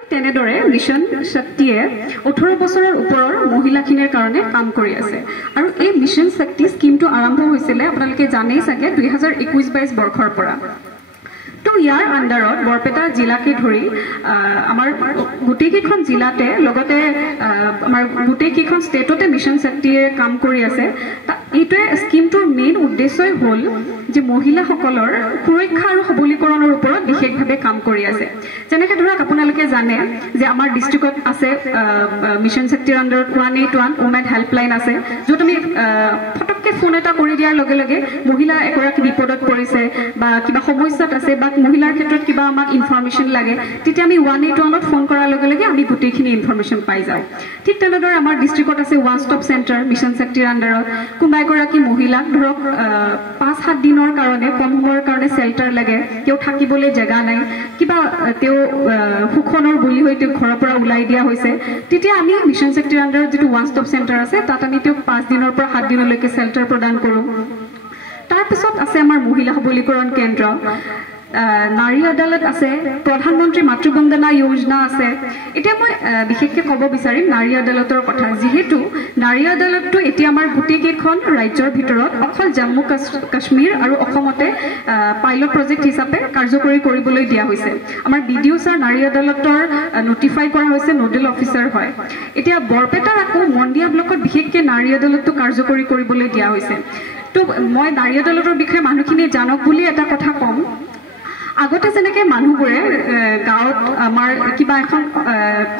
তেনেদৰে মিশন শক্তিয়ে 18 বছৰৰ ওপৰৰ মহিলাখিনিৰ কাৰণে কাম কৰি আছে আৰু এই মিশন শক্তি স্কিমটো আৰম্ভ হৈছিল আপোনালোকে জানেই চাগে 2021-22 বৰ্ষৰ পৰা তো ইয়াৰ আন্ডাৰত বৰপেটা জিলাকে ধৰি আমাৰ গুটেইকেইখন জিলাতে লগতে আমাৰ গুটেইকেইখন ষ্টেটতে মিশন শক্তিয়ে কাম কৰি আছে এইটোৱে স্কিমটোৰ মেইন উদ্দেশ্যই হ'ল যে মহিলাসকলৰ সুৰক্ষা আৰু সবলীকৰণৰ ওপৰত বিশেষভাৱে কাম কৰি আছে যেনেকৈ ধৰক আপোনালোকে জানে যে আমাৰ ডিষ্ট্ৰিক্টত আছে মিশন শক্তিৰ আন্ডাৰত 181 ওমেন হেল্পলাইন আছে য'ত আমি ফটককে ফোন এটা কৰি দিয়াৰ লগে লগে মহিলা এগৰাকী বিপদত পৰিছে বা কিবা সমস্যাত আছে বা মহিলাৰ ক্ষেত্ৰত কিবা আমাক ইনফৰমেশ্যন লাগে তেতিয়া আমি 181ত ফোন কৰাৰ লগে লগে আমি গোটেইখিনি ইনফৰমেশ্যন পাই যাওঁ ঠিক তেনেদৰে আমাৰ ডিষ্ট্ৰিক্টত আছে ওৱান ষ্টপ চেণ্টাৰ মিশন শক্তিৰ আন্ডাৰত কোনোবা এগৰাকী মহিলাক ধৰক 5-7 দিনৰ কাৰণে কম সময়ৰ কাৰণে শেল্টাৰ লাগে তেওঁ থাকিবলৈ জেগা নাই কিবা তেওঁ সুখনৰ বুলি হৈ তেওঁ ঘৰৰ পৰা ওলাই দিয়া হৈছে তেতিয়া আমি মিশন শক্তিৰ আন্ডাৰত যিটো ওৱান ষ্টপ চেণ্টাৰ আছে তাত আমি তেওঁক 5 দিনৰ পৰা 7 দিনলৈকে শেল্টাৰ প্ৰদান কৰোঁ তাৰপিছত আছে আমাৰ মহিলা সবলীকৰণ কেন্দ্ৰ নাৰী আদালত আছে প্ৰধানমন্ত্ৰী মাতৃবন্দনা যোজনা আছে এতিয়া মই বিশেষকৈ ক'ব বিচাৰিম নাৰী আদালতৰ কথা যেহেতু নাৰী আদালতটো এতিয়া আমাৰ গোটেইকেইখন ৰাজ্যৰ ভিতৰত অকল জম্মু কাশ্মীৰ আৰু অসমতে পাইলট প্ৰজেক্ট হিচাপে কাৰ্যকৰী কৰিবলৈ দিয়া হৈছে আমাৰ বিডিঅ ছাৰ নাৰী আদালতৰ নটিফাই কৰা হৈছে নোডেল অফিচাৰ হয় এতিয়া বৰপেটাৰ আকৌ মন্দিয়া ব্লকত বিশেষকৈ নাৰী আদালতটো কাৰ্যকৰী কৰিবলৈ দিয়া হৈছে তো মই নাৰী আদালতৰ বিষয়ে মানুহখিনিয়ে জানক বুলি এটা কথা ক'ম আগতে যেনেকে মানুহবোৰে গাঁৱত আমাৰ কিবা এখন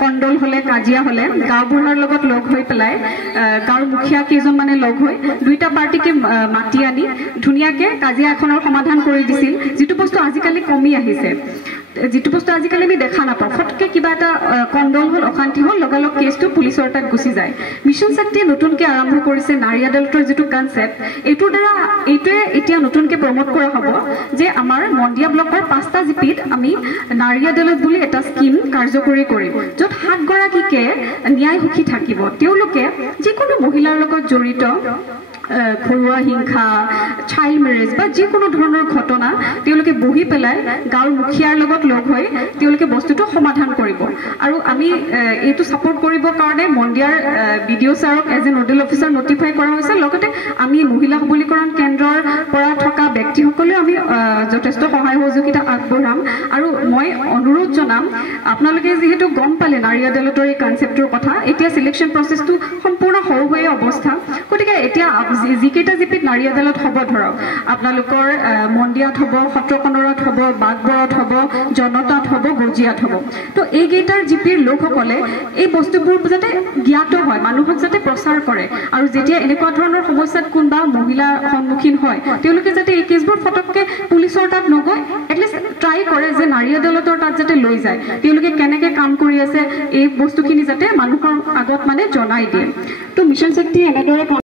কণ্ডল হলে কাজিয়া হলে গাঁওবুঢ়াৰ লগত লগ হৈ পেলাই গাঁৱৰ মুখিয়া কেইজন মানে লগ হৈ দুইটা পাৰ্টিকে মাতি আনি ধুনীয়াকে কাজিয়া এখনৰ সমাধান কৰি দিছিল যিটো বস্তু আজিকালি কমি আহিছে যিটো বস্তু আজিকালি আমি দেখা নাপাওঁ ফটকে কিবা এটা কণ্ডল হ'ল অশান্তি হ'ল লগালগ কেছটো পুলিচৰ তাত গুচি যায় মিশন শক্তিয়ে নতুনকৈ আৰম্ভ কৰিছে নাৰী আদালতৰ যিটো কনচেপ্ট এইটোৰ দ্বাৰা এইটোৱে এতিয়া নতুনকৈ প্ৰমোট কৰা হ'ব যে আমাৰ মন্দিয়া ব্লকৰ 5টা জিপিত আমি নাৰী আদালত বুলি এটা স্কিম কাৰ্যকৰী কৰিম য'ত 7 গৰাকীকে ন্যায়সুখী থাকিব তেওঁলোকে যিকোনো মহিলাৰ লগত জড়িত ঘৰুৱা হিংসা চাইল্ড মেৰেজ বা যিকোনো ধৰণৰ ঘটনা তেওঁলোকে বহি পেলাই গাঁৱৰ মুখিয়াৰ লগত লগ হৈ তেওঁলোকে বস্তুটো সমাধান কৰিব আৰু আমি এইটো ছাপোৰ্ট কৰিবৰ কাৰণে মন্দিয়াৰ বিডিঅ ছাৰক as a nodal officer notify কৰা হৈছে লগতে আমি মহিলা সবলীকৰণ কেন্দ্ৰৰ পৰা থকা ব্যক্তিসকলেও আমি যথেষ্ট সহায় সহযোগিতা আগবঢ়াম আৰু মই অনুৰোধ জনাম আপোনালোকে যিহেতু গম পালে নাৰী আদালতৰ এই কনচেপ্টৰ কথা এতিয়া চিলেকশ্যন প্ৰচেছটো সম্পূৰ্ণ সৰু হৈ অৱস্থা গতিকে এতিয়া যিকেইটা জিপিত নাৰী আদালত হ'ব ধৰক আপোনালোকৰ মন্দিয়াত হ'ব সত্ৰকনৰত হ'ব বাগবৰত হ'ব জনতাত হ'ব গজিয়াত হ'ব তো এইকেইটাৰ জিপিৰ লোকসকলে এই বস্তুবোৰ যাতে জ্ঞাত হয় মানুহক যাতে প্ৰচাৰ কৰে আৰু যেতিয়া এনেকুৱা ধৰণৰ সমস্যাত কোনোবা মহিলা সন্মুখীন হয় তেওঁলোকে যাতে এই কেছবোৰ ফটককে পুলিচৰ তাত নগৈ এটলিষ্ট ট্ৰাই কৰে যে নাৰী আদালতৰ তাত যাতে লৈ যায় তেওঁলোকে কেনেকৈ কাম কৰি আছে এই বস্তুখিনি যাতে মানুহৰ আগত মানে জনাই দিয়ে তো মিশন শক্তি এনেদৰে